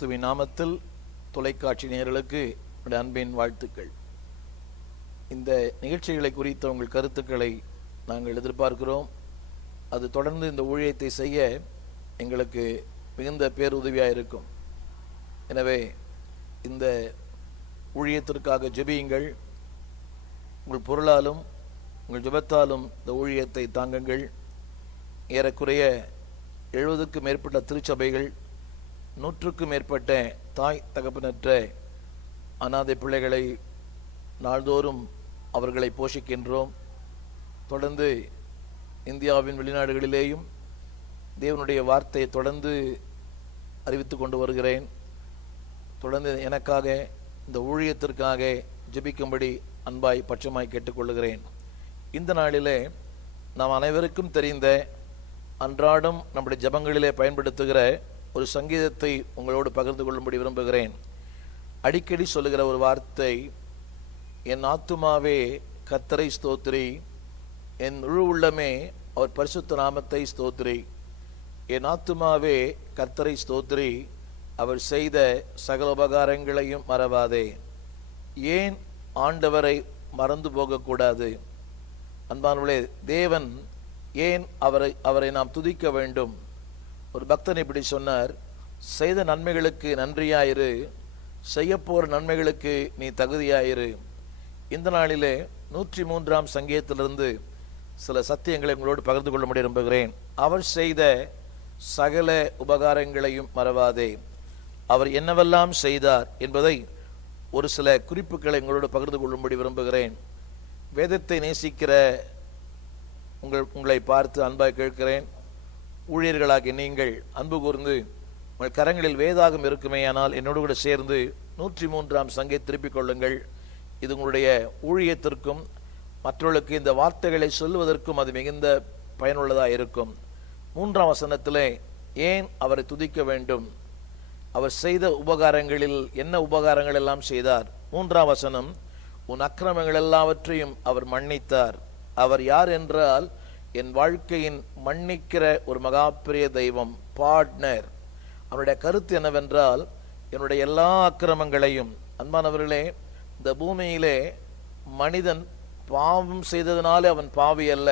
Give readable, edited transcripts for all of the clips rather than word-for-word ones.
கிறிஸ்துவின் நாமத்தில் தொலைக்காட்சி நேயர்களுக்கு அன்பின் வாழ்த்துக்கள். இந்த நிகழ்ச்சிகளை குறித்த உங்கள் கருத்துக்களை நாங்கள் எதிர்பார்க்கிறோம். அது தொடர்ந்து இந்த ஊழியத்தை செய்ய எங்களுக்கு மிகுந்த பேருதவியாக இருக்கும். எனவே இந்த ஊழியத்திற்காக ஜெபியுங்கள். உங்கள் பொருளாலும் உங்கள் ஜெபத்தாலும் இந்த ஊழியத்தை தாங்குங்கள். ஏறக்குறைய 70க்கும் மேற்பட்ட திருச்சபைகள், 100க்கும் மேற்பட்ட தாய் தகப்பனற்ற அனாதை பிள்ளைகளை நாள்தோறும் அவர்களை போஷிக்கின்றோம். தொடர்ந்து இந்தியாவின் வெளிநாடுகளிலேயும் தேவனுடைய வார்த்தையை தொடர்ந்து அறிவித்து கொண்டு வருகிறேன். தொடர்ந்து எனக்காக இந்த ஊழியத்திற்காக ஜெபிக்கும்படி அன்பாய் பட்சமாய் கேட்டுக்கொள்ளுகிறேன். இந்த நாளிலே நாம் அனைவருக்கும் தெரிந்த அன்றாடம் நம்முடைய ஜெபங்களிலே பயன்படுத்துகிற ஒரு சங்கீதத்தை உங்களோடு பகிர்ந்து கொள்ளும்படி விரும்புகிறேன். அடிக்கடி சொல்லுகிற ஒரு வார்த்தை, என் ஆத்துமாவே கர்த்தரை ஸ்தோத்திரி, என் முழு உள்ளமே அவர் பரிசுத்த நாமத்தை ஸ்தோத்திரி. என் ஆத்துமாவே கர்த்தரை ஸ்தோத்திரி, அவர் செய்த சகல உபகாரங்களையும் மறவாதே. ஏன் ஆண்டவரை மறந்து போகக்கூடாது? அன்பானவர்களே, தேவன் ஏன் அவரை நாம் துதிக்க வேண்டும்? ஒரு பக்தன் இப்படி சொன்னார், செய்த நன்மைகளுக்கு நன்றியாயிரு, செய்ய போற நன்மைகளுக்கு நீ தகுதியாயிரு. இந்த நாளிலே 103ஆம் சங்கீதத்திலிருந்து சில சத்தியங்களை உங்களோடு பகிர்ந்து கொள்ள முடிய விரும்புகிறேன். அவர் செய்த சகல உபகாரங்களையும் மறவாதே. அவர் என்னவெல்லாம் செய்தார் என்பதை ஒரு சில குறிப்புகளை உங்களோடு பகிர்ந்து கொள்ளும்படி விரும்புகிறேன். வேதத்தை நேசிக்கிற உங்களை பார்த்து அன்பாய் கேட்கிறேன். ஊழியர்களாகி நீங்கள் அன்பு கூர்ந்து உங்கள் கரங்களில் வேதாகம் இருக்குமேயானால் என்னோடு கூட சேர்ந்து 103ஆம் சங்கீதத்தை திருப்பிக் கொள்ளுங்கள். இது உங்களுடைய ஊழியத்திற்கும் மற்றவர்களுக்கு இந்த வார்த்தைகளை சொல்லுவதற்கும் அது மிகுந்த பயனுள்ளதாக இருக்கும். 3ஆம் வசனத்திலே ஏன் அவரை துதிக்க வேண்டும்? அவர் செய்த உபகாரங்களில் என்ன உபகாரங்கள் எல்லாம் செய்தார்? 3ஆம் வசனம், உன் அக்கிரமங்கள் எல்லாவற்றையும் அவர் மன்னித்தார். அவர் யார் என்றால், என் வாழ்க்கையின் மன்னிக்கிற ஒரு மகா பெரிய தெய்வம், பார்ட்னர். அவருடைய கருத்து என்னவென்றால், என்னுடைய எல்லா அக்கிரமங்களையும், அன்பானவர்களே, இந்த பூமியிலே மனிதன் பாவம் செய்ததினாலே அவன் பாவி அல்ல,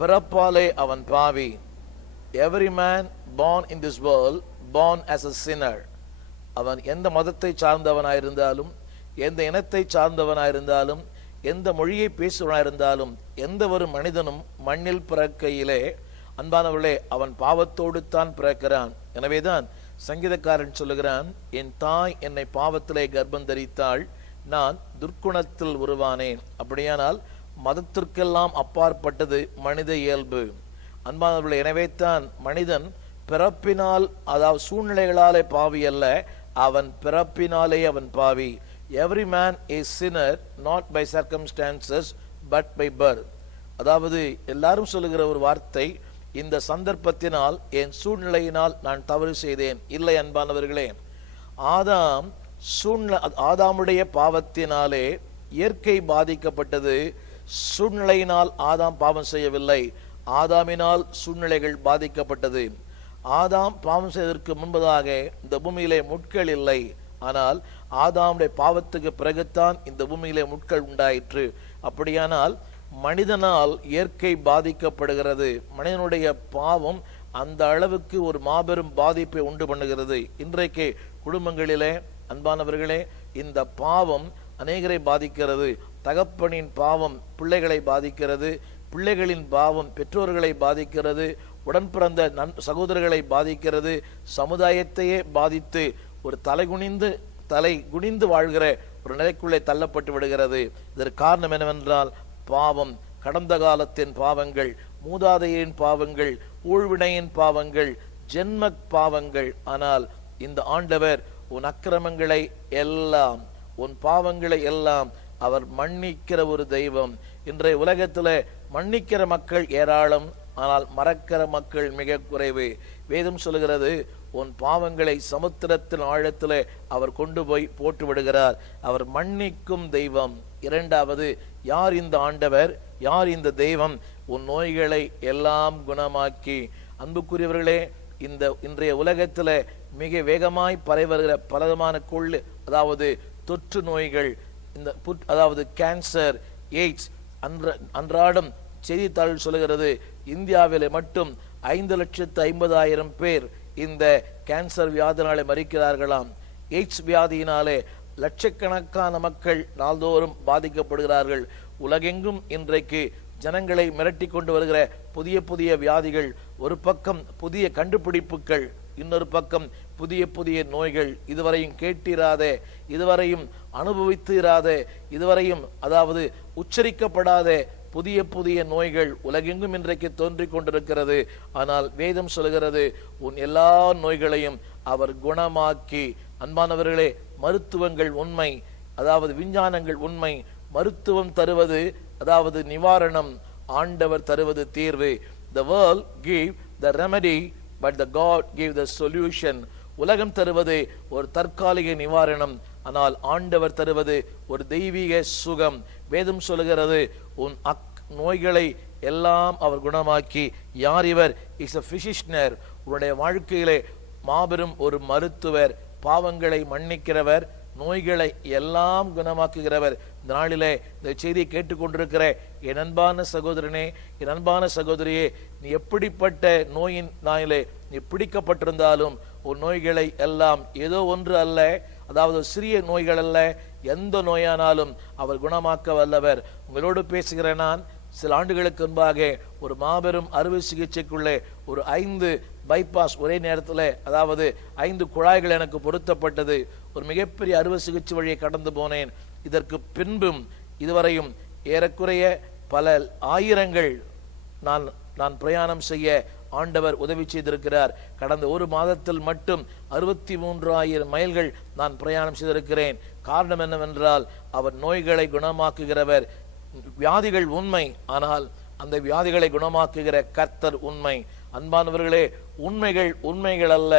பிறப்பாலே அவன் பாவி. Every man born in this world born as a sinner. அவன் எந்த மதத்தை சார்ந்தவனாயிருந்தாலும், எந்த இனத்தை சார்ந்தவனாயிருந்தாலும், எந்த மொழியை பேசுவனாயிருந்தாலும், எந்த ஒரு மனிதனும் மண்ணில் பிறக்கையிலே அன்பானவர்களே அவன் பாவத்தோடு தான் பிறக்கிறான். எனவேதான் சங்கீதக்காரன் சொல்லுகிறான், என் தாய் என்னை பாவத்திலே கர்ப்பம் தரித்தாள், நான் துர்க்குணத்தில் உருவானேன். அப்படியானால் மதத்திற்கெல்லாம் அப்பாற்பட்டது மனித இயல்பு. அன்பானவர்களே, எனவே தான் மனிதன் பிறப்பினால், அதாவது சூழ்நிலைகளாலே பாவி அல்ல, அவன் பிறப்பினாலே அவன் பாவி. Every man is sinner not by circumstances but by birth. அதாவது எல்லாரும் சொல்லுகிற ஒரு வார்த்தை, இந்த சந்தர்ப்பத்தினால் என் சூழ்நிலையினால் நான் தவறு செய்தேன். இல்லை அன்பானவர்களே, ஆதாமுடைய பாவத்தினாலே இயற்கை பாதிக்கப்பட்டது. சூழ்நிலையினால் ஆதாம் பாவம் செய்யவில்லை, ஆதாமினால் சூழ்நிலைகள் பாதிக்கப்பட்டது. ஆதாம் பாவம் செய்வதற்கு முன்பதாக இந்த பூமியிலே முட்கள் இல்லை. ஆனால் ஆதாமுடைய பாவத்துக்கு பிறகுத்தான் இந்த பூமியிலே முட்கள் உண்டாயிற்று. அப்படியானால் மனிதனால் இயற்கை பாதிக்கப்படுகிறது. மனிதனுடைய பாவம் அந்த அளவுக்கு ஒரு மாபெரும் பாதிப்பை உண்டு பண்ணுகிறது. இன்றைக்கு குடும்பங்களிலே அன்பானவர்களே, இந்த பாவம் அநேகரை பாதிக்கிறது. தகப்பனின் பாவம் பிள்ளைகளை பாதிக்கிறது, பிள்ளைகளின் பாவம் பெற்றோர்களை பாதிக்கிறது, உடன் பிறந்த சகோதரர்களை பாதிக்கிறது, சமுதாயத்தையே பாதித்து ஒரு தலை குனிந்து வாழ்கிற ஒரு நிலைக்குள்ளே தள்ளப்பட்டு விடுகிறது. இதற்கு காரணம் என்னவென்றால், பாவம், கடந்த காலத்தின் பாவங்கள், மூதாதையின் பாவங்கள், ஊழ்வினையின் பாவங்கள், ஜென்ம பாவங்கள். ஆனால் இந்த ஆண்டவர் உன் அக்கிரமங்களை எல்லாம், உன் பாவங்களை எல்லாம் அவர் மன்னிக்கிற ஒரு தெய்வம். இன்றைய உலகத்தில் மன்னிக்கிற மக்கள் ஏராளம், ஆனால் மறக்கிற மக்கள் மிக குறைவு. வேதம் சொல்லுகிறது, உன் பாவங்களை சமுத்திரத்தின் ஆழத்திலே அவர் கொண்டு போய் போட்டு விடுகிறார். அவர் மன்னிக்கும் தெய்வம். இரண்டாவது, யார் இந்த ஆண்டவர், யார் இந்த தெய்வம்? உன் நோய்களை எல்லாம் குணமாக்கி. அன்புக்குரியவர்களே, இன்றைய உலகத்தில் மிக வேகமாய் பரவி வருகிற பலவிதமான அதாவது தொற்று நோய்கள், அதாவது கேன்சர், எய்ட்ஸ், அன்றாடம் செய்தித்தாள் சொல்லுகிறது இந்தியாவிலே மட்டும் 5,50,000 பேர் இந்த கேன்சர் வியாதினாலே மரிக்கிறார்களாம். எய்ட்ஸ் வியாதியினாலே லட்சக்கணக்கான மக்கள் நாள்தோறும் பாதிக்கப்படுகிறார்கள். உலகெங்கும் இன்றைக்கு ஜனங்களை மிரட்டி கொண்டு வருகிற புதிய புதிய வியாதிகள், ஒரு பக்கம் புதிய கண்டுபிடிப்புகள், இன்னொரு பக்கம் புதிய புதிய நோய்கள், இதுவரையும் கேட்டிராத, இதுவரையும் அனுபவித்து இராத, இதுவரையும் அதாவது உச்சரிக்கப்படாத புதிய புதிய நோய்கள் உலகெங்கும் இன்றைக்கு தோன்றிக் கொண்டிருக்கிறது. ஆனால் வேதம் சொல்கிறது உன் எல்லா நோய்களையும் அவர் குணமாக்கி. அன்பானவர்களே, மருத்துவங்கள் உண்மை, அதாவது விஞ்ஞானங்கள் உண்மை. மருத்துவம் தருவது அதாவது நிவாரணம், ஆண்டவர் தருவது தீர்வு. The world give the remedy, but the God give the solution. உலகம் தருவது ஒரு தற்காலிக நிவாரணம், ஆனால் ஆண்டவர் தருவது ஒரு தெய்வீக சுகம். வேதம் சொல்லுகிறது உன் நோய்களை எல்லாம் அவர் குணமாக்கி. யார் இவர்? Is a physician. உன்னுடைய வாழ்க்கையிலே மாபெரும் ஒரு மருத்துவர், பாவங்களை மன்னிக்கிறவர், நோய்களை எல்லாம் குணமாக்குகிறவர். இந்த நாளிலே இந்த செய்தியை கேட்டுக்கொண்டிருக்கிற என் அன்பான சகோதரனே, என் அன்பான சகோதரியே, நீ எப்படிப்பட்ட நோயின் நாயிலே நீ பிடிக்கப்பட்டிருந்தாலும் உன் நோய்களை எல்லாம் ஏதோ ஒன்று அல்ல, அதாவது சிறிய நோய்கள் அல்ல, எந்த நோயானாலும் அவர் குணமாக்க வல்லவர். உங்களோடு பேசுகிற நான் சில ஆண்டுகளுக்கு முன்பாக ஒரு மாபெரும் அறுவை சிகிச்சைக்குள்ளே ஒரு 5 பைபாஸ் ஒரே நேரத்தில், அதாவது 5 குழாய்கள் எனக்கு பொருத்தப்பட்டது. ஒரு மிகப்பெரிய அறுவை சிகிச்சை வழியை கடந்து போனேன். இதற்கு பின்பும் இதுவரையும் ஏறக்குறைய பல ஆயிரங்கள் நான் பிரயாணம் செய்ய ஆண்டவர் உதவி செய்திருக்கிறார். கடந்த ஒரு மாதத்தில் மட்டும் 63,000 மைல்கள் நான் பிரயாணம் செய்திருக்கிறேன். காரணம் என்னவென்றால் அவர் நோய்களை குணமாக்குகிறவர். வியாதிகள் உண்மை, ஆனால் அந்த வியாதிகளை குணமாக்குகிற கர்த்தர் உண்மை. அன்பானவர்களே, உண்மைகள் அல்ல,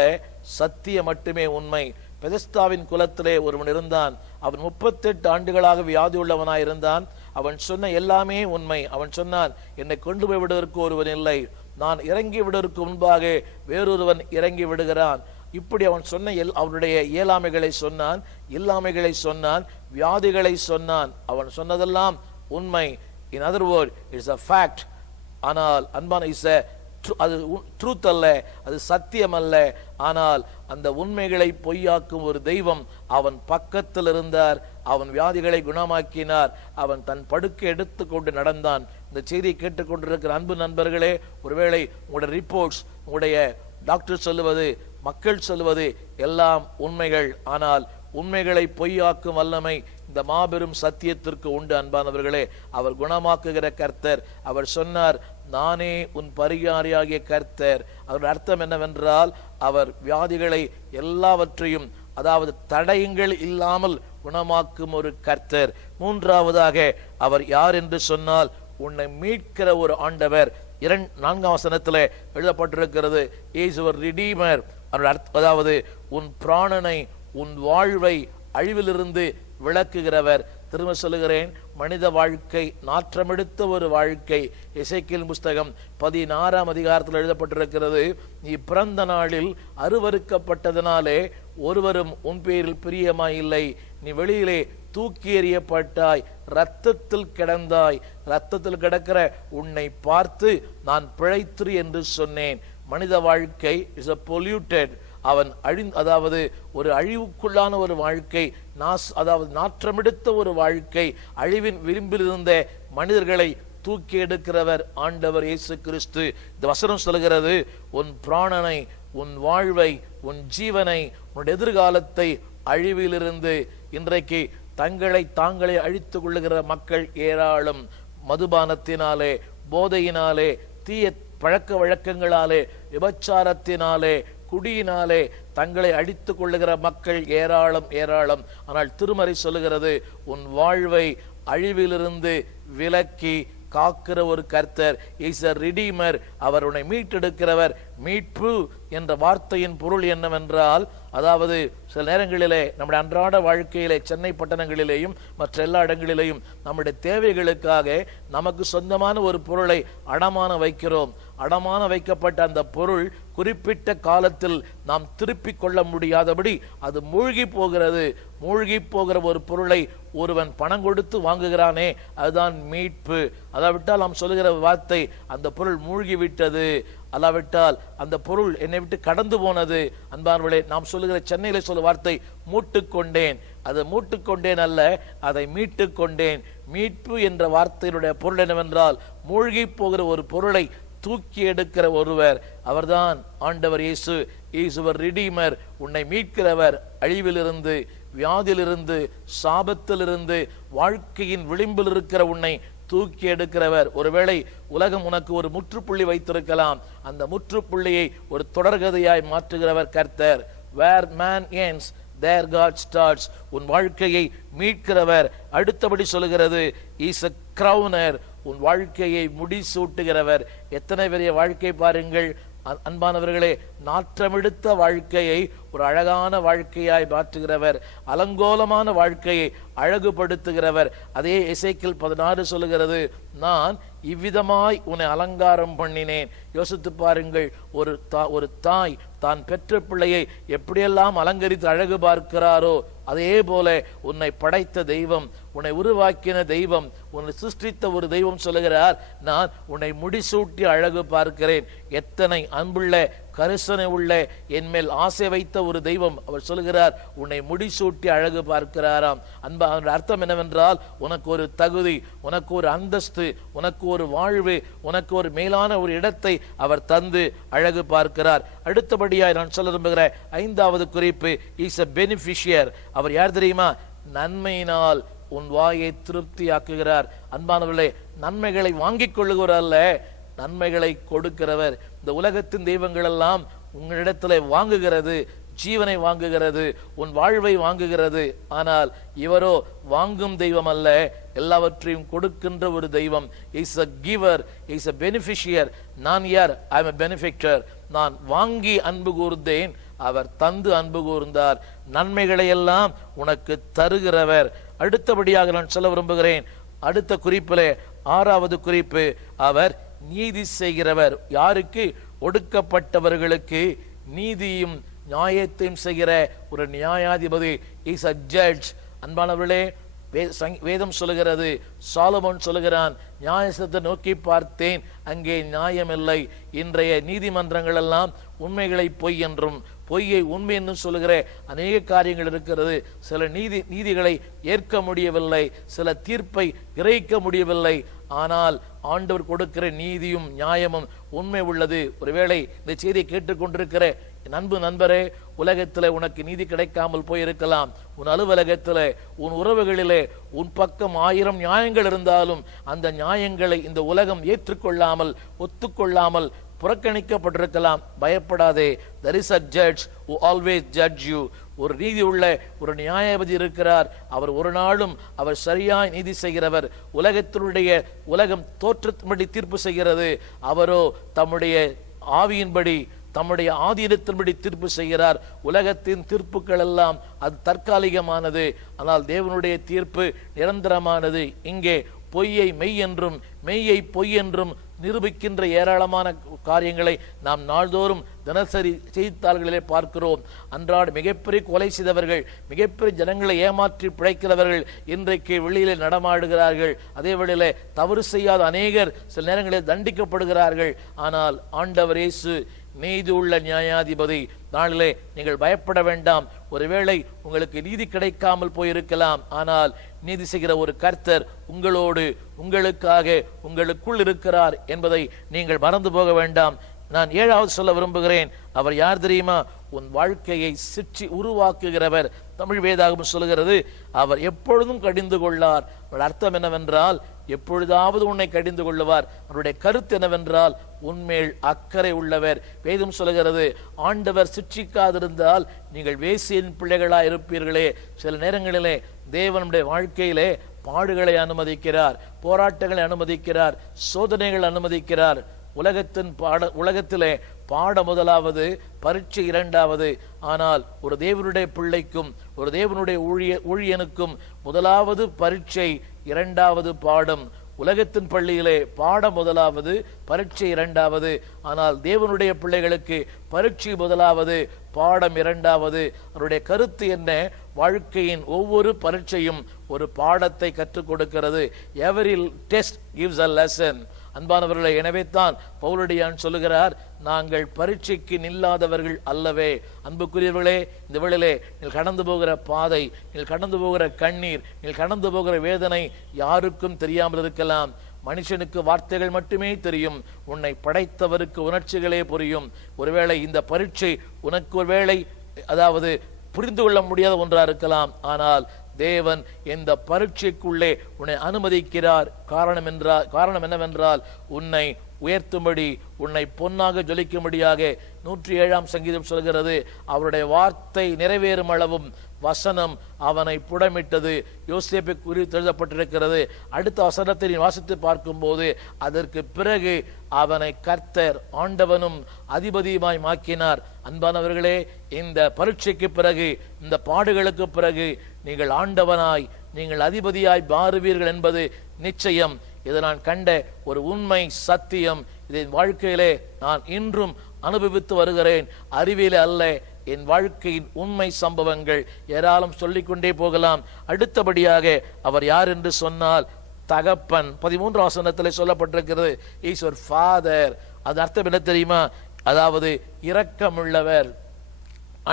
சத்தியம் மட்டுமே உண்மை. பெதஸ்தாவின் குலத்திலே ஒருவன் இருந்தான். அவன் 38 ஆண்டுகளாக வியாதி உள்ளவனாய் இருந்தான். அவன் சொன்ன எல்லாமே உண்மை. அவன் சொன்னான், என்னை கொண்டு போய் விடுவதற்கு ஒருவன் இல்லை, நான் இறங்கி விடுவதற்கு முன்பாக வேறொருவன் இறங்கி விடுகிறான். இப்படி அவன் சொன்ன அவனுடைய இயலாமைகளை சொன்னான், இல்லாமைகளை சொன்னான், வியாதிகளை சொன்னான். அவன் சொன்னதெல்லாம் உண்மை. In other word, it's a fact. ஆனால் அன்பான அது ட்ரூத் அல்ல, அது சத்தியம் அல்ல. ஆனால் அந்த உண்மைகளை பொய்யாக்கும் ஒரு தெய்வம் அவன் பக்கத்தில் இருந்தார். அவன் வியாதிகளை குணமாக்கினார். அவன் தன் படுக்கை எடுத்துக்கொண்டு நடந்தான். இந்த செய்தியை கேட்டுக்கொண்டிருக்கிற அன்பு நண்பர்களே, ஒருவேளை உங்களுடைய ரிப்போர்ட்ஸ், உங்களுடைய டாக்டர் சொல்லுவது, மக்கள் சொல்லுவது எல்லாம் உண்மைகள். ஆனால் உண்மைகளை பொய்யாக்கும் வல்லமை இந்த மாபெரும் சத்தியத்திற்கு உண்டு. அன்பானவர்களே, அவர் குணமாக்குகிற கர்த்தர். அவர் சொன்னார், நானே உன் பரிகாரியாகிய கர்த்தர். அதன் அர்த்தம் என்னவென்றால் அவர் வியாதிகளை எல்லாவற்றையும், அதாவது தடயங்கள் இல்லாமல் குணமாக்கும் ஒரு கர்த்தர். மூன்றாவதாக அவர் யார் என்று சொன்னால் உன்னை மீட்கிற ஒரு ஆண்டவர். 4ஆம் வசனத்தில் எழுதப்பட்டிருக்கிறது, இஸ் யுவர் ரிடீமர். அதாவது உன் பிராணனை, உன் வாழ்வை அழிவிலிருந்து விளக்குகிறவர். திரும்ப சொல்லுகிறேன், மனித வாழ்க்கை நாற்றமெடுத்த ஒரு வாழ்க்கை. எசேக்கியேல் புஸ்தகம் 16ஆம் அதிகாரத்தில் எழுதப்பட்டிருக்கிறது, நீ பிறந்த நாளில் அருவருக்கப்பட்டதனாலே ஒருவரும் உன் பேரில் பிரியமாயில்லை. நீ வெளியிலே தூக்கி எறியப்பட்டாய், ரத்தத்தில் கிடந்தாய். ரத்தத்தில் கிடக்கிற உன்னை பார்த்து நான் பிழைத்திரு என்று சொன்னேன். மனித வாழ்க்கை இஸ் a polluted, அவன் அதாவது ஒரு அழிவுக்குள்ளான ஒரு வாழ்க்கை, அதாவது நாற்றமெடுத்த ஒரு வாழ்க்கை. அழிவின் விளிம்பில் இருந்த மனிதர்களை தூக்கி எடுக்கிறவர் ஆண்டவர் இயேசு கிறிஸ்து. இந்த வசனம் சொல்கிறது, உன் பிராணனை, உன் வாழ்வை, உன் ஜீவனை, உன் எதிர்காலத்தை அழிவிலிருந்து. இன்றைக்கு தாங்களே அழித்துக் கொள்ளுகிற மக்கள் ஏராளம். மதுபானத்தினாலே, போதையினாலே, தீய பழக்க வழக்கங்களாலே, விபச்சாரத்தினாலே, குடியினாலே தங்களை அழித்துக் கொள்ளுகிற மக்கள் ஏராளம். ஆனால் திருமறை சொல்லுகிறது, உன் வாழ்வை அழிவிலிருந்து விலக்கி காக்கிற ஒரு கர்த்தர். Is a redeemer. அவர் உன்னை மீட்டெடுக்கிறவர். மீட்பு என்ற வார்த்தையின் பொருள் என்னவென்றால், அதாவது சில நேரங்களிலே நம்முடைய அன்றாட வாழ்க்கையிலே சென்னை பட்டணங்களிலேயும் மற்ற எல்லா இடங்களிலேயும் நம்முடைய தேவைகளுக்காக நமக்கு சொந்தமான ஒரு பொருளை அடமான வைக்கிறோம். அடமான வைக்கப்பட்ட அந்த பொருள் குறிப்பிட்ட காலத்தில் நாம் திருப்பிக் கொள்ள முடியாதபடி அது மூழ்கி போகிறது. மூழ்கி போகிற ஒரு பொருளை ஒருவன் பணம் கொடுத்து வாங்குகிறானே, அதுதான் மீட்பு. அதாவிட்டால் நாம் சொல்லுகிற வார்த்தை, அந்த பொருள் மூழ்கி விட்டது, அல்லாவிட்டால் அந்த பொருள் என்னை விட்டு கடந்து போனது. அன்பானவர்களே, நாம் சொல்லுகிற சென்னையில சொல்ல வார்த்தை மூட்டுக்கொண்டேன். அதை மூட்டுக்கொண்டேன் அல்ல, அதை மீட்டு கொண்டேன். மீட்பு என்ற வார்த்தையினுடைய பொருள் என்னவென்றால், மூழ்கி போகிற ஒரு பொருளை தூக்கி எடுக்கிற ஒருவர், அவர்தான் ஆண்டவர் இயேசு. இயேசுவர் ரிடீமர், உன்னை மீட்கிறவர். அழிவிலிருந்து, வியாதியிலிருந்து, சாபத்திலிருந்து, வாழ்க்கையின் விளிம்பில் இருக்கிற உன்னை தூக்கி எடுக்கிறவர். ஒருவேளை உலகம் உனக்கு ஒரு முற்றுப்புள்ளி வைத்திருக்கலாம், அந்த முற்றுப்புள்ளியை ஒரு தொடர்கதையாய் மாற்றுகிறவர் கர்த்தர். Where man ends, there God starts. உன் வாழ்க்கையை மீட்கிறவர். அடுத்தபடி சொல்லுகிறது, இஸ் a crowner, உன் வாழ்க்கையை முடிசூட்டுகிறவர். எத்தனை பெரிய வாழ்க்கை பாருங்கள் அன்பானவர்களே. நாற்றமெடுத்த வாழ்க்கையை ஒரு அழகான வாழ்க்கையாய் மாற்றுகிறவர். அலங்கோலமான வாழ்க்கையை அழகுபடுத்துகிறவர். அதே எசேக்கியேல் 16 சொல்லுகிறது, நான் இவ்விதமாய் உன்னை அலங்காரம் பண்ணினேன். யோசித்து பாருங்கள், ஒரு தாய் தான் பெற்ற பிள்ளையை எப்படியெல்லாம் அலங்கரித்து அழகு பார்க்கிறாரோ, அதே போல உன்னை படைத்த தெய்வம், உன்னை உருவாக்கின தெய்வம், உன்னை சிருஷ்டித்த ஒரு தெய்வம் சொல்லுகிறார், நான் உன்னை முடிசூட்டி அழகு பார்க்கிறேன். எத்தனை அன்புள்ள, கரிசனை உள்ள, என் மேல் ஆசை வைத்த ஒரு தெய்வம். அவர் சொல்லுகிறார், உன்னை முடிசூட்டி அழகு பார்க்கிறாராம். அன்பா, அர்த்தம் என்னவென்றால், உனக்கு ஒரு தகுதி, உனக்கு ஒரு அந்தஸ்து, உனக்கு ஒரு வாழ்வு, உனக்கு ஒரு மேலான ஒரு இடத்தை அவர் தந்து அழகு பார்க்கிறார். அடுத்தபடியாய் நான் சொல்ல விரும்புகிற 5வது குறிப்பு, இஸ் a beneficiary. அவர் யார் தெரியுமா? நன்மையினால் உன் வாயை திருப்தி ஆக்குகிறார். அன்பானவர்களே, நன்மைகளை வாங்கிக் கொள்ளுகிறவர் அல்ல, நன்மைகளை கொடுக்கிறவர். இந்த உலகத்தின் தெய்வங்கள் எல்லாம் உங்களிடத்திலே வாங்குகிறது, ஜீவனை வாங்குகிறது, உன் வாழ்வை வாங்குகிறது. ஆனால் இவரோ வாங்கும் தெய்வம் அல்ல, எல்லாவற்றையும் கொடுக்கின்ற ஒரு தெய்வம். Is a giver, is a beneficiary. நான் யார்? ஐ am a benefactor. நான் வாங்கி அன்பு கூர்ந்தேன், அவர் தந்து அன்பு கூர்ந்தார். நன்மைகளை எல்லாம் உனக்கு தருகிறவர். அடுத்தபடியாக நான் சொல்ல விரும்புகிறேன், அடுத்த குறிப்பிலே 6வது குறிப்பு, அவர் நீதி செய்கிறவர். யாருக்கு? ஒடுக்கப்பட்டவர்களுக்கு நீதியும் நியாயத்தையும் செய்கிற ஒரு நியாயாதிபதி. Is a judge. அன்பானவர்களே, வேதம் சொல்லுகிறது, சாலமோன் சொல்லுகிறான், நியாயத்தை நோக்கி பார்த்தேன், அங்கே நியாயமில்லை. இன்றைய நீதிமன்றங்கள் எல்லாம் உண்மைகளை பொய் என்றும் பொய்யை உண்மை என்று சொல்லுகிற அநேக காரியங்கள் இருக்கிறது. சில நீதிகளை ஏற்க முடியவில்லை, சில தீர்ப்பை கிரகிக்க முடியவில்லை. ஆனால் ஆண்டவர் கொடுக்கிற நீதியும் நியாயமும் உண்மை உள்ளது. ஒருவேளை இந்த செய்தியை கேட்டுக்கொண்டிருக்கிற என் அன்பு நண்பரே, உலகத்திலே உனக்கு நீதி கிடைக்காமல் போயிருக்கலாம். உன் அலுவலகத்திலே, உன் உறவுகளிலே உன் பக்கம் 1000 நியாயங்கள் இருந்தாலும் அந்த நியாயங்களை இந்த உலகம் ஏற்றுக்கொள்ளாமல், ஒத்துக்கொள்ளாமல், புறக்கணிக்கப்பட்டிருக்கலாம். பயப்படாதே. there is a judge who always judge you. ஒரு நீதி உள்ள ஒரு நியாயாதிபதி இருக்கிறார். அவர் ஒரு நாளும் அவர் சரியாய் நீதி செய்கிறவர். உலகம் தோற்றத்தின்படி தீர்ப்பு செய்கிறது, அவரோ தம்முடைய ஆவியின்படி, தம்முடைய ஆதீனத்தின்படி தீர்ப்பு செய்கிறார். உலகத்தின் தீர்ப்புகள் எல்லாம் அது தற்காலிகமானது, ஆனால் தேவனுடைய தீர்ப்பு நிரந்தரமானது. இங்கே பொய்யை மெய் என்றும் மெய்யை பொய் என்றும் நிரூபிக்கின்ற ஏராளமான காரியங்களை நாம் நாள்தோறும் தினசரி செய்தித்தாள்களிலே பார்க்கிறோம். அன்றாட மிகப்பெரிய கொலை செய்தவர்கள், மிகப்பெரிய ஜனங்களை ஏமாற்றி பிழைக்கிறவர்கள் இன்றைக்கு வெளியிலே நடமாடுகிறார்கள். அதே வேளையிலே தவறு செய்யாத அநேகர் சில நேரங்களில் தண்டிக்கப்படுகிறார்கள். ஆனால் ஆண்டவர் இயேசு நீதி உள்ள நியாயாதிபதி. நாளிலே நீங்கள் பயப்பட வேண்டாம். ஒருவேளை உங்களுக்கு நீதி கிடைக்காமல் போயிருக்கலாம், ஆனால் நீதி செய்கிற ஒரு கர்த்தர் உங்களோடு, உங்களுக்காக, உங்களுக்குள் இருக்கிறார் என்பதை நீங்கள் மறந்து போக வேண்டாம். நான் 7வது சொல்ல விரும்புகிறேன், அவர் யார் தெரியுமா? உன் வாழ்க்கையை சிற்றி உருவாக்குகிறவர். தமிழ் வேதாகமம் சொல்லுகிறது, அவர் எப்பொழுதும் கடிந்து கொள்ளார். அர்த்தம் என்னவென்றால், எப்பொழுதாவது உன்னை கடிந்து கொள்ளுவார். அவருடைய கருத்து என்னவென்றால், உன்மேல் அக்கறை உள்ளவர். வேதம் சொல்லுகிறது, ஆண்டவர் சிற்றிக்காதிருந்தால் நீங்கள் வேசியின் பிள்ளைகளாய் இருப்பீர்களே. சில நேரங்களிலே தேவனுடைய வாழ்க்கையிலே பாடுகளை அனுமதிக்கிறார், போராட்டங்களை அனுமதிக்கிறார், சோதனைகள் அனுமதிக்கிறார். உலகத்திலே பாடம் முதலாவது, பரீட்சை இரண்டாவது. ஆனால் ஒரு தேவனுடைய பிள்ளைக்கும் ஒரு தேவனுடைய ஊழியனுக்கும் முதலாவது பரீட்சை, இரண்டாவது பாடம். உலகத்தின் பள்ளியிலே பாடம் முதலாவது, பரீட்சை இரண்டாவது. ஆனால் தேவனுடைய பிள்ளைகளுக்கு பரீட்சை முதலாவது, பாடம் இரண்டாவது. அவருடைய கருத்து என்ன? வாழ்க்கையின் ஒவ்வொரு பரீட்சையும் ஒரு பாடத்தை கற்றுக் கொடுக்கிறது. Every test gives a lesson. அன்பானவர்களே, எனவே தான் பவுலடியான் சொல்லுகிறார், நாங்கள் பரீட்சைக்கு நில்லாதவர்கள் அல்லவே. அன்புக்குரியவர்களே, இந்த வேளையிலே நீங்கள் கடந்து போகிற பாதை, நீங்கள் கடந்து போகிற கண்ணீர், நீங்கள் கடந்து போகிற வேதனை யாருக்கும் தெரியாமல் இருக்கலாம். மனுஷனுக்கு வார்த்தைகள் மட்டுமே தெரியும், உன்னை படைத்தவருக்கு உணர்ச்சிகளே புரியும். ஒருவேளை இந்த பரீட்சை உனக்கு ஒருவேளை அதாவது புரிந்து கொள்ள முடியாத ஒன்றாக இருக்கலாம். ஆனால் தேவன் இந்த பரீட்சைக்குள்ளே உன்னை அனுமதிக்கிறார். காரணம் என்னவென்றால் உன்னை உயர்த்தும்படி, உன்னை பொன்னாக ஜொலிக்கும்படியாக. 107ஆம் சங்கீதம் சொல்கிறது, அவருடைய வார்த்தை நிறைவேறும் அளவும் வசனம் அவனை புடமிட்டது. யோசேப்பை குறித்து எழுதப்பட்டிருக்கிறது. அடுத்த வசனத்தை நீ வாசித்து பார்க்கும்போது, அதற்கு பிறகு அவனை கர்த்தர் ஆண்டவனும் அதிபதியுமாய் மாக்கினார். அன்பானவர்களே, இந்த பரீட்சைக்கு பிறகு, இந்த பாடுகளுக்கு பிறகு நீங்கள் ஆண்டவனாய், நீங்கள் அதிபதியாய் மாறுவீர்கள் என்பது நிச்சயம். இது நான் கண்ட ஒரு உண்மை சத்தியம். இதை வாழ்க்கையிலே நான் இன்றும் அனுபவித்து வருகிறேன். அறிவியலே அல்ல, என் வாழ்க்கையின் உண்மை சம்பவங்கள் ஏராளம் சொல்லிக்கொண்டே போகலாம். அடுத்தபடியாக அவர் யார் என்று சொன்னால் தகப்பன். 13 வசனத்தில் சொல்லப்பட்டிருக்கிறது, இஸ் யுவர் ஃபாதர். அது அர்த்தம் என்ன தெரியுமா? அதாவது இரக்கமுள்ளவர்,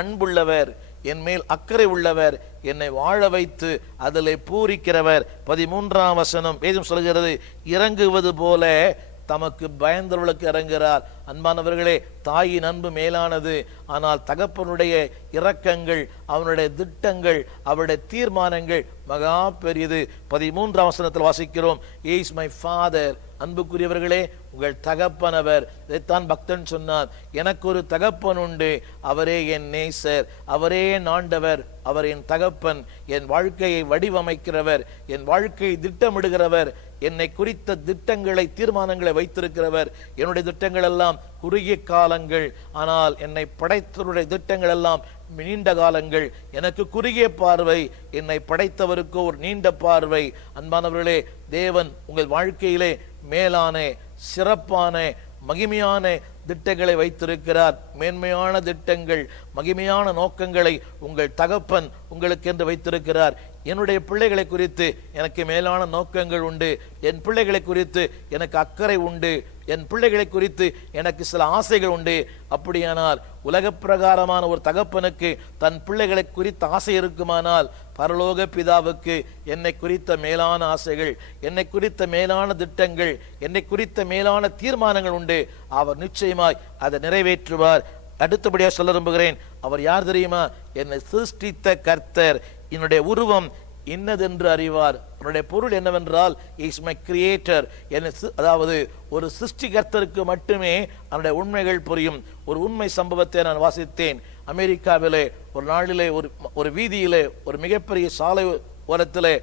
அன்புள்ளவர், என் மேல் அக்கறை உள்ளவர், என்னை வாழ வைத்து அதிலே பூரிக்கிறவர். 13ஆம் வசனம் வேதம் சொல்கிறது, இறங்குவது போல தமக்கு பயந்தவர்களுக்கு இறங்குகிறார். அன்பானவர்களே, தாயின் அன்பு மேலானது. ஆனால் தகப்பனுடைய இரக்கங்கள், அவனுடைய திட்டங்கள், அவருடைய தீர்மானங்கள் மகா பெரியது. 13ஆம் வசனத்தில் வாசிக்கிறோம், he is my father. அன்புக்குரியவர்களே, உங்கள் தகப்பனவர். இதைத்தான் பக்தன் சொன்னார், எனக்கு ஒரு தகப்பன் உண்டு, அவரே என் நேசர், அவரே என் ஆண்டவர், அவர் என் தகப்பன், என் வாழ்க்கையை வடிவமைக்கிறவர், என் வாழ்க்கையை திட்டமிடுகிறவர், என்னை குறித்த திட்டங்களை, தீர்மானங்களை வைத்திருக்கிறவர். என்னுடைய திட்டங்கள் எல்லாம் குறுகிய காலங்கள், ஆனால் என்னை படைத்தவருடைய திட்டங்கள் எல்லாம் நீண்ட காலங்கள். எனக்கு குறுகிய பார்வை, என்னை படைத்தவருக்கு ஒரு நீண்ட பார்வை. அன்பானவர்களே, தேவன் உங்கள் வாழ்க்கையிலே மேலான, சிறப்பான, மகிமையான திட்டங்களை வைத்திருக்கிறார். மேன்மையான திட்டங்கள், மகிமையான நோக்கங்களை உங்கள் தகப்பன் உங்களுக்கு என்று வைத்திருக்கிறார். என்னுடைய பிள்ளைகளை குறித்து எனக்கு மேலான நோக்கங்கள் உண்டு. என் பிள்ளைகளை குறித்து எனக்கு அக்கறை உண்டு. என் பிள்ளைகளை குறித்து எனக்கு சில ஆசைகள் உண்டு. அப்படியானால் உலக பிரகாரமான ஒரு தகப்பனுக்கு தன் பிள்ளைகளை குறித்த ஆசை இருக்குமானால், பரலோக பிதாவுக்கு என்னை குறித்த மேலான ஆசைகள், என்னை குறித்த மேலான திட்டங்கள், என்னை குறித்த மேலான தீர்மானங்கள் உண்டு. அவர் நிச்சயமாய் அதை நிறைவேற்றுவார். அடுத்தபடியாக சொல்ல விரும்புகிறேன், அவர் யார் தெரியுமா? என்னை சிருஷ்டித்த கர்த்தர், என்னுடைய உருவம் இன்னதென்று அறிவார். அவருடைய பொருள் என்னவென்றால், இஸ் மை கிரியேட்டர். அதாவது ஒரு சிருஷ்டிகர்த்தருக்கு மட்டுமே அவருடைய உண்மைகள் புரியும். ஒரு உண்மை சம்பவத்தை நான் வாசித்தேன். அமெரிக்காவிலே ஒரு நாளிலே ஒரு வீதியிலே ஒரு மிகப்பெரிய சாலை ஓரத்திலே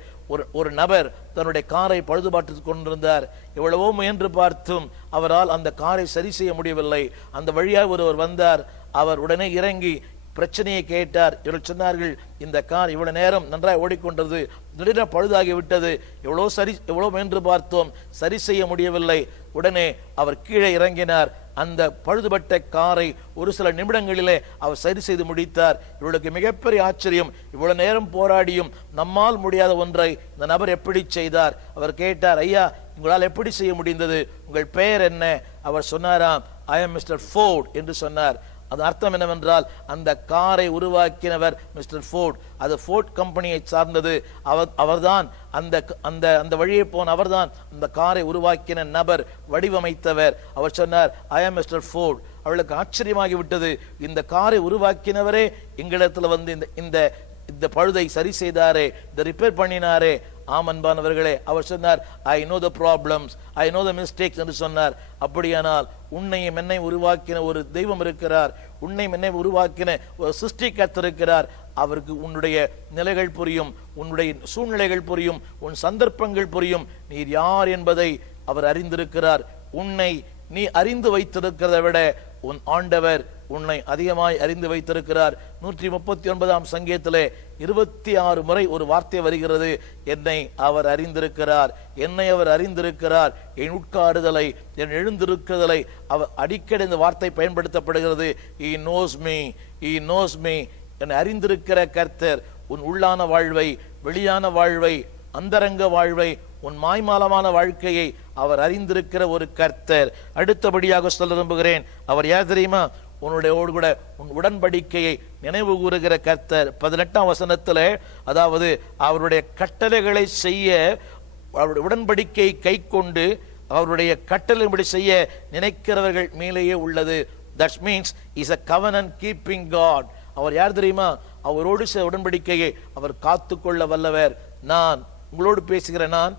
ஒரு நபர் தன்னுடைய காரை பழுதுபார்த்து கொண்டிருந்தார். எவ்வளவோ முயன்று பார்த்தும் அவரால் அந்த காரை சரி செய்ய முடியவில்லை. அந்த வழியாக ஒருவர் வந்தார். அவர் உடனே இறங்கி பிரச்சனையை கேட்டார். இவர்கள் சொன்னார்கள், இந்த கார் இவ்வளவு நேரம் நன்றாக ஓடிக்கொண்டது, திடீரென பழுதாகி விட்டது, எவ்வளோ முயன்று பார்த்தோம், சரி செய்ய முடியவில்லை. உடனே அவர் கீழே இறங்கினார். அந்த பழுதுபட்ட காரை ஒரு சில நிமிடங்களிலே அவர் சரி செய்து முடித்தார். இவளுக்கு மிகப்பெரிய ஆச்சரியம், இவ்வளவு நேரம் போராடியும் நம்மால் முடியாத ஒன்றை இந்த நபர் எப்படி செய்தார்? அவர் கேட்டார், ஐயா, உங்களால் எப்படி செய்ய முடிந்தது? உங்கள் பெயர் என்ன? அவர் சொன்னாராம், ஐ எம் மிஸ்டர் ஃபோர்ட் என்று சொன்னார். அது அர்த்தம் என்னவென்றால், அந்த காரை உருவாக்கினவர் மிஸ்டர் ஃபோர்ட். அது ஃபோர்ட் கம்பெனியை சார்ந்தது. அவர்தான் அந்த வழியை போன அவர்தான் அந்த காரை உருவாக்கின நபர், வடிவமைத்தவர். அவர் சொன்னார், ஐ ஆம் மிஸ்டர் ஃபோர்ட். அவளுக்கு ஆச்சரியமாகி விட்டது. இந்த காரை உருவாக்கினவரே எங்களிடத்துல வந்து இந்த பழுதை சரி செய்தாரே, இந்த ரிப்பேர் பண்ணினாரே. ஆம் அன்பானவர்களே, அவர் சொன்னார், I know the problems, I know the mistakes என்று சொன்னார். அப்படியானால் உன்னையும் என்னை உருவாக்கின ஒரு தெய்வம் இருக்கிறார், உன்னையும் என்னை உருவாக்கின ஒரு சிருஷ்டிகர்த்தர் இருக்கிறார். அவருக்கு உன்னுடைய நிலைகள் புரியும், உன்னுடைய சூழ்நிலைகள் புரியும், உன் சந்தர்ப்பங்கள் புரியும். நீர் யார் என்பதை அவர் அறிந்திருக்கிறார். உன்னை நீ அறிந்து வைத்திருக்கிறதை விட உன் ஆண்டவர் உன்னை அதிகமாய் அறிந்து வைத்திருக்கிறார். 139ஆம் சங்கீதத்திலே 26 முறை ஒரு வார்த்தை வருகிறது, என்னை அவர் அறிந்திருக்கிறார், என்னை அவர் அறிந்திருக்கிறார், என் உட்காருதலை, என் எழுந்திருக்குதலை அவர் அடிக்கடி இந்த வார்த்தை பயன்படுத்தப்படுகிறது. He knows me, he knows me. என்னை அறிந்திருக்கிற கர்த்தர் உன் உள்ளான வாழ்வை, வெளியான வாழ்வை, அந்தரங்க வாழ்வை, உன் மாய்மாலமான வாழ்க்கையை அவர் அறிந்திருக்கிற ஒரு கர்த்தர். அடுத்தபடியாக சொல்ல விரும்புகிறேன், அவர் யார் தெரியுமா? உன்னுடைய கூட உன் உடன்படிக்கையை நினைவு கூறுகிற கர்த்தர். 18ஆம் வசனத்தில், அதாவது அவருடைய கட்டளைகளை செய்ய, அவருடைய உடன்படிக்கையை கை கொண்டு அவருடைய கட்டளைப்படி செய்ய நினைக்கிறவர்கள் மேலேயே உள்ளது. That means is a covenant keeping God. அவர் யார் தெரியுமா? அவரோடு உடன்படிக்கையை அவர் காத்து கொள்ள வல்லவர். நான் உங்களோடு பேசுகிற நான்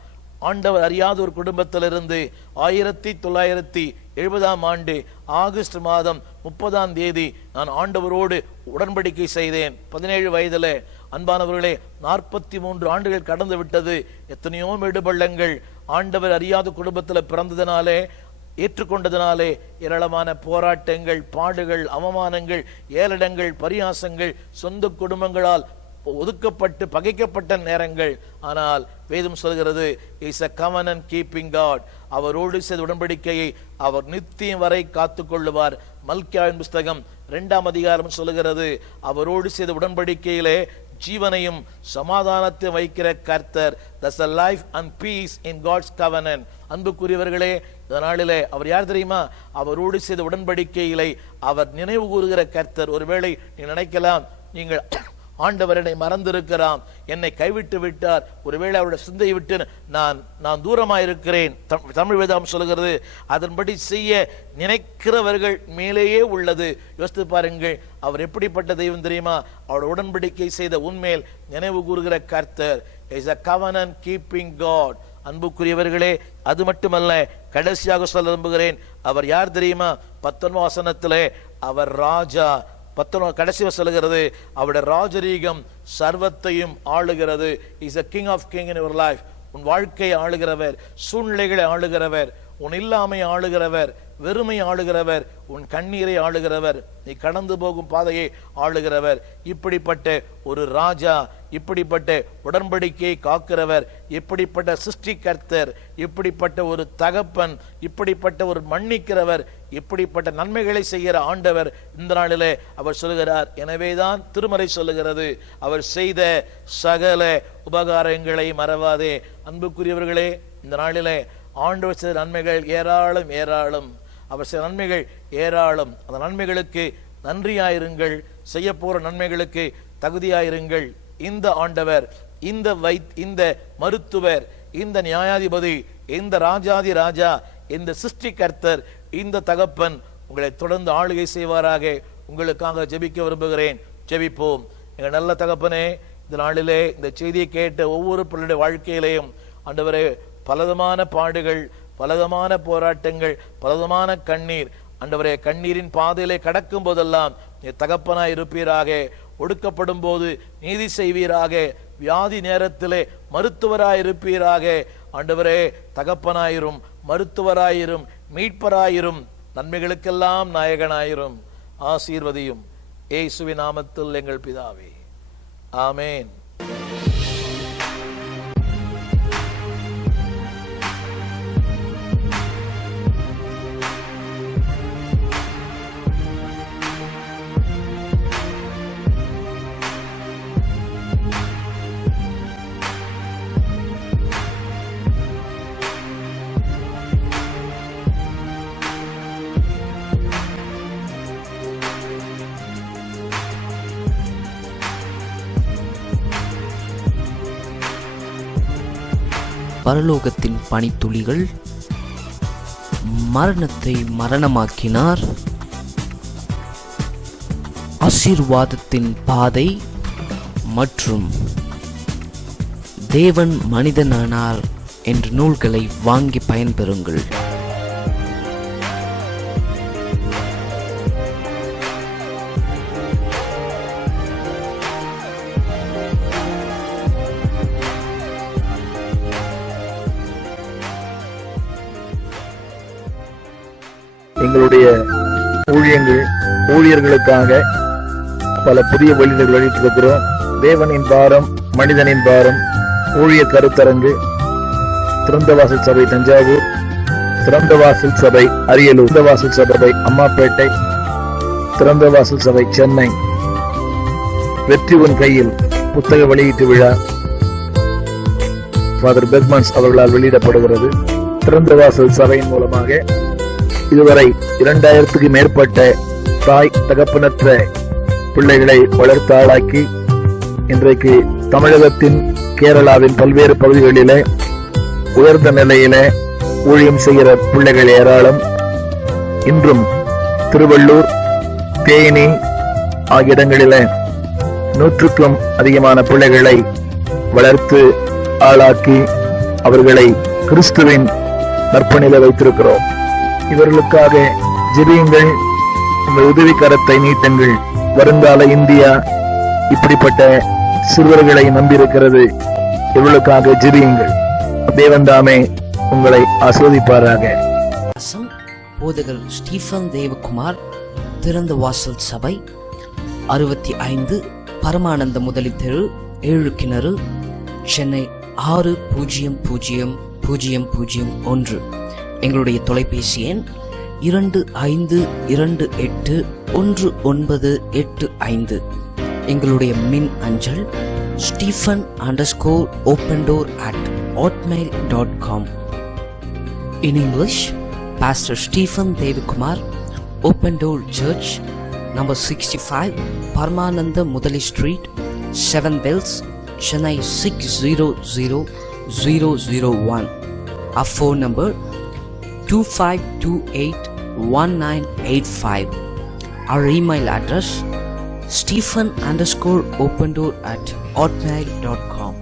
ஆண்டவர் அறியாத ஒரு குடும்பத்திலிருந்து 1970ஆம் ஆண்டு ஆகஸ்ட் மாதம் 30ஆம் தேதி நான் ஆண்டவரோடு உடன்படிக்கை செய்தேன். 17 வயதில். அன்பானவர்களே, 43 ஆண்டுகள் கடந்து விட்டது. எத்தனையோ மேடுபள்ளங்கள். ஆண்டவர் அறியாத குடும்பத்தில் பிறந்ததினாலே, ஏற்றுக்கொண்டதினாலே ஏராளமான போராட்டங்கள், பாடுகள், அவமானங்கள், ஏளனங்கள், பரியாசங்கள், சொந்த குடும்பங்களால் ஒதுக்கப்பட்டு பகைக்கப்பட்ட நேரங்கள். ஆனால் வேதம் சொல்கிறது, is a covenant keeping God. அவரோடு செய்த உடன்படிக்கையை அவர் நித்தியம் வரை காத்து கொள்ளுவார். மல்கியாவின் புஸ்தகம் 2ஆம் அதிகாரம் சொல்லுகிறது, அவரோடு செய்த உடன்படிக்கையிலே ஜீவனையும் சமாதானத்தை வைக்கிற கர்த்தர். That's a life and peace in God's covenant. அன்புக்குரியவர்களே, இந்த நாளிலே அவர் யார் தெரியுமா? அவரோடு செய்த உடன்படிக்கையிலே அவர் நினைவு கூறுகிற கர்த்தர். ஒருவேளை நீ நினைக்கலாம், நீங்கள் ஆண்டவர் என்னை மறந்திருக்கிறார், என்னை கைவிட்டு விட்டார், ஒருவேளை அவருடைய சிந்தையை விட்டு நான் தூரமாயிருக்கிறேன். தமிழ் வேதம் சொல்கிறது, அதன்படி செய்ய நினைக்கிறவர்கள் மேலேயே உள்ளது. யோசித்து பாருங்கள், அவர் எப்படிப்பட்ட தெய்வம் தெரியுமா? அவருடைய உடன்படிக்கை செய்த உண்மையில் நினைவு கூறுகிற கர்த்தர். Is a covenant keeping God. அன்புக்குரியவர்களே, அது மட்டுமல்ல, கடைசியாக சொல்ல விரும்புகிறேன், அவர் யார் தெரியுமா? 19ஆம் வசனத்திலே அவர் ராஜா. 19 கடைசி சொல்லுகிறது, அவருடைய ராஜரீகம் சர்வத்தையும் ஆளுகிறது. Is a king of king in your life. உன் வாழ்க்கையை ஆளுகிறவர், சூழ்நிலைகளை ஆளுகிறவர், உன் இல்லாமை ஆளுகிறவர், வெறுமை ஆளுகிறவர், உன் கண்ணீரை ஆளுகிறவர், நீ கடந்து போகும் பாதையை ஆளுகிறவர். இப்படிப்பட்ட ஒரு ராஜா, இப்படிப்பட்ட உடன்படிக்கையை காக்கிறவர், இப்படிப்பட்ட சிருஷ்டிகர்த்தர், இப்படிப்பட்ட ஒரு தகப்பன், இப்படிப்பட்ட ஒரு மன்னிக்கிறவர், இப்படிப்பட்ட நன்மைகளை செய்கிற ஆண்டவர் இந்த நாளிலே அவர் சொல்லுகிறார். எனவேதான் திருமறை சொல்லுகிறது, அவர் செய்த சகல உபகாரங்களை மறவாதே. அன்புக்குரியவர்களே, இந்த நாளிலே ஆண்டவர் செய்த நன்மைகள் ஏராளம் ஏராளம். அவர் செய்த நன்மைகள் ஏராளம். அந்த நன்மைகளுக்கு நன்றியாயிருங்கள், செய்ய போற நன்மைகளுக்கு தகுதியாயிருங்கள். இந்த ஆண்டவர், இந்த மருத்துவர், இந்த நியாயாதிபதி, இந்த ராஜாதி ராஜா, இந்த சிருஷ்டிகர்த்தர், இந்த தகப்பன் உங்களை தொடர்ந்து ஆளுகை செய்வாராக. உங்களுக்காக ஜெபிக்க விரும்புகிறேன். ஜெபிப்போம். எங்கள் நல்ல தகப்பனே, இந்த நாளிலே இந்த செய்தியை கேட்ட ஒவ்வொரு பிள்ளையுடைய வாழ்க்கையிலேயும் ஆண்டவரே, பலவிதமான பாடுகள், பலவிதமான போராட்டங்கள், பலவிதமான கண்ணீர், ஆண்டவரே, கண்ணீரின் பாதையிலே கடக்கும் போதெல்லாம் நீ தகப்பனாய் இருப்பீராக. ஒடுக்கப்படும் போது நீதி செய்வீராக. வியாதி நேரத்திலே மருத்துவராய் இருப்பீராக. ஆண்டவரே, தகப்பனாயிரும், மருத்துவராயிரும், மீட்பராயிரும், நன்மைகளுக்கெல்லாம் நாயகனாயிரும். ஆசீர்வதியும். இயேசுவின் நாமத்தில் எங்கள் பிதாவே, ஆமேன். பரலோகத்தின் பனித்துளிகள் மரணத்தை மரணமாக்கினார். ஆசீர்வாதத்தின் பாதை மற்றும் தேவன் மனிதனானார் என்ற நூல்களை வாங்கி பயன்பெறுங்கள். எங்களுடைய ஊழியர்களுக்காக பல புதிய வழிகள் வெளியிட்டிருக்கிறோம். தேவனின் பாரம், மனிதனின் பாரம், ஊழிய கருத்தரங்கு, திறந்தவாசல் சபை தஞ்சாவூர், திறந்தவாசல் சபை அரியலூர், திறந்தவாசல் சபை அம்மாப்பேட்டை, திறந்தவாசல் சபை சென்னை, வெற்றி உன் கையில் புத்தக வெளியீட்டு விழா ஃபாதர் பெர்க்மன்ஸ் அவர்களால் வெளியிடப்படுகிறது. திறந்தவாசல் சபையின் மூலமாக இதுவரை 2000க்கு மேற்பட்ட தாய் தகப்பனற்ற பிள்ளைகளை வளர்த்து ஆளாக்கி இன்றைக்கு தமிழகத்தின், கேரளாவின் பல்வேறு பகுதிகளிலே உயர்ந்த நிலையில ஊழியம் செய்கிற பிள்ளைகள் ஏராளம். இன்றும் திருவள்ளூர், தேனி ஆகிய இடங்களிலே 100க்கும் அதிகமான பிள்ளைகளை வளர்த்து ஆளாக்கி அவர்களை கிறிஸ்துவின் நற்பணியில வைத்திருக்கிறோம். இவர்களுக்காக ஜெபியுங்கள், உங்கள் உதவி கரத்தை நீட்டுங்கள். வருங்கால இந்தியா இப்படிப்பட்ட சிறுவர்களை நம்பியிருக்கிறது. இவர்களுக்காக ஜெபியுங்கள். தேவன் தாமே உங்களை ஆசீர்வதிப்பாராக. போதகர் ஸ்டீஃபன் தேவகுமார், திறந்த வாசல் சபை, 65 பரமானந்த முதலி தெரு, 7 கிணறு, சென்னை 600001. எங்களுடைய தொலைபேசி எண் 25281985. எங்களுடைய மின் அஞ்சல் stephen_opendoor@hotmail.com. In English, Pastor Stephen Devakumar, Open Door Church, number 65, Paramananda Mudali Street, 7 Bells, Chennai 600001. Our phone number 25281985. Our email address stephen_opendoor@hotmail.com.